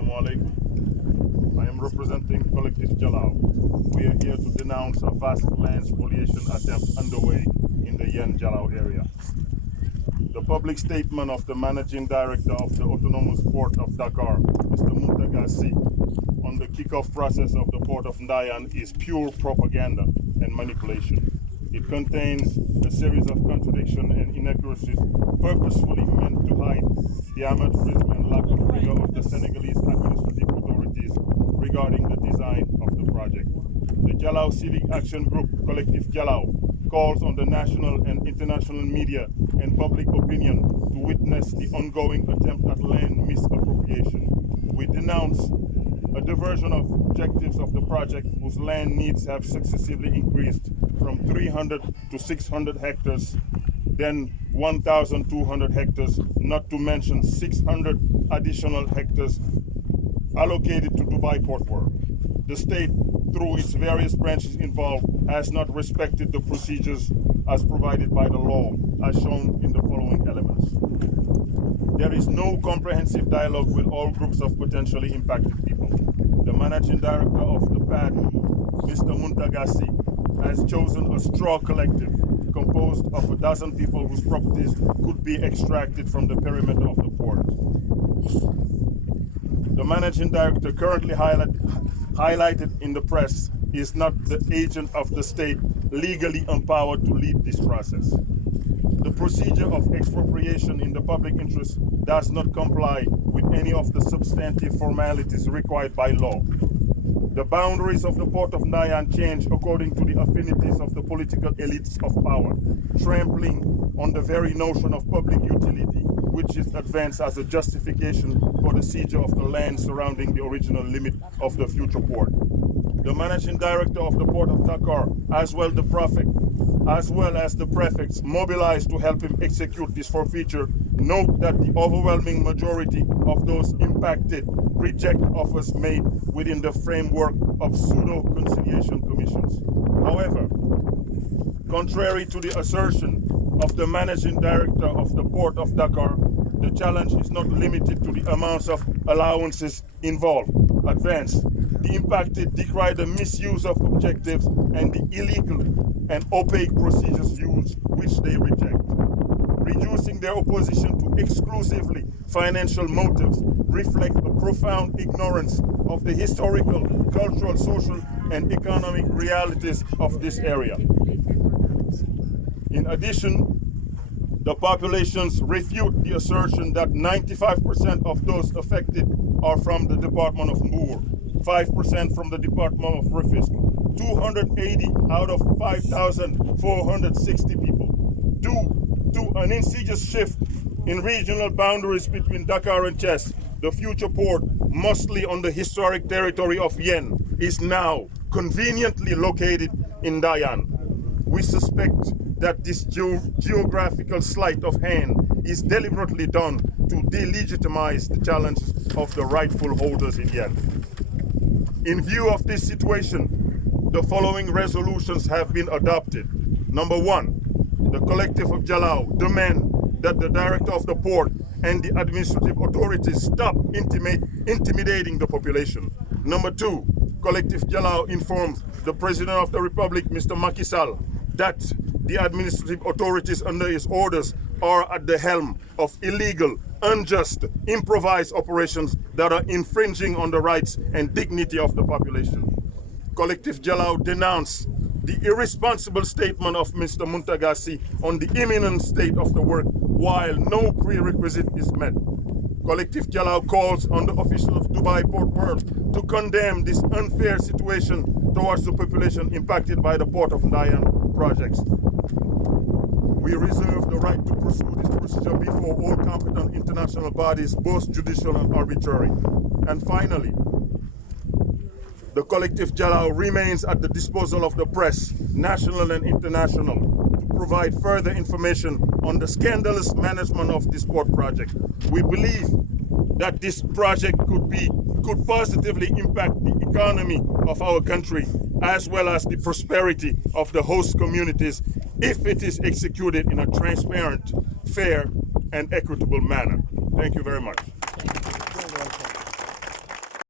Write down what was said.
Assalamu alaikum. I am representing Collective Dialaw. We are here to denounce a vast land spoliation attempt underway in the Yen Dialaw area. The public statement of the Managing Director of the Autonomous Port of Dakar, Mr. Muntagasi, on the kickoff process of the Port of Ndayan is pure propaganda and manipulation. It contains a series of contradictions and inaccuracies purposefully meant to hide the amateurism and lack of rigor of the Senegalese administrative authorities regarding the design of the project. The Dialaw Civic Action Group, Collective Dialaw, calls on the national and international media and public opinion to witness the ongoing attempt at land misappropriation. We denounce a diversion of objectives of the project whose land needs have successively increased from 300 to 600 hectares, then 1,200 hectares, not to mention 600 additional hectares allocated to Dubai Port World. The state, through its various branches involved, has not respected the procedures as provided by the law, as shown in the following elements. There is no comprehensive dialogue with all groups of potentially impacted people. The Managing Director of the PAD, Mr. Muntagasi, has chosen a straw collective composed of a dozen people whose properties could be extracted from the perimeter of the port. The Managing Director, currently highlighted in the press, is not the agent of the state legally empowered to lead this process. The procedure of expropriation in the public interest does not comply with any of the substantive formalities required by law. The boundaries of the Port of Ndayan change according to the affinities of the political elites of power, trampling on the very notion of public utility, which is advanced as a justification for the seizure of the land surrounding the original limit of the future port. The Managing Director of the Port of Dakar, as well as the prefects mobilized to help him execute this forfeiture, note that the overwhelming majority of those impacted reject offers made within the framework of pseudo-conciliation commissions. However, contrary to the assertion of the Managing Director of the Port of Dakar, the challenge is not limited to the amounts of allowances involved. Advance. The impacted decry the misuse of objectives and the illegal and opaque procedures used, which they reject. Reducing their opposition to exclusively financial motives reflect a profound ignorance of the historical, cultural, social, and economic realities of this area. In addition, the populations refute the assertion that 95% of those affected are from the Department of Mbour, 5% from the Department of Rufisque, 280 out of 5,460 people, due to an insidious shift in regional boundaries between Dakar and Thiès. The future port, mostly on the historic territory of Yen, is now conveniently located in Ndayan. We suspect that this geographical sleight of hand is deliberately done to delegitimize the challenges of the rightful holders in Yen. In view of this situation, the following resolutions have been adopted. Number 1, the Collective of Dialaw demand that the Director of the Port and the administrative authorities stop intimidating the population. Number 2, Collective Dialaw informs the President of the Republic, Mr. Macky Sall, that the administrative authorities under his orders are at the helm of illegal, unjust, improvised operations that are infringing on the rights and dignity of the population. Collective Dialaw denounce the irresponsible statement of Mr. Muntagasi on the imminent state of the work while no prerequisite is met. Collective Dialaw calls on the officials of Dubai Port World to condemn this unfair situation towards the population impacted by the Port of Ndayan projects. We reserve the right to pursue this procedure before all competent international bodies, both judicial and arbitrary. And finally, the Collective Dialaw remains at the disposal of the press, national and international, to provide further information on the scandalous management of this port project. We believe that this project could positively impact the economy of our country as well as the prosperity of the host communities if it is executed in a transparent, fair, and equitable manner. Thank you very much.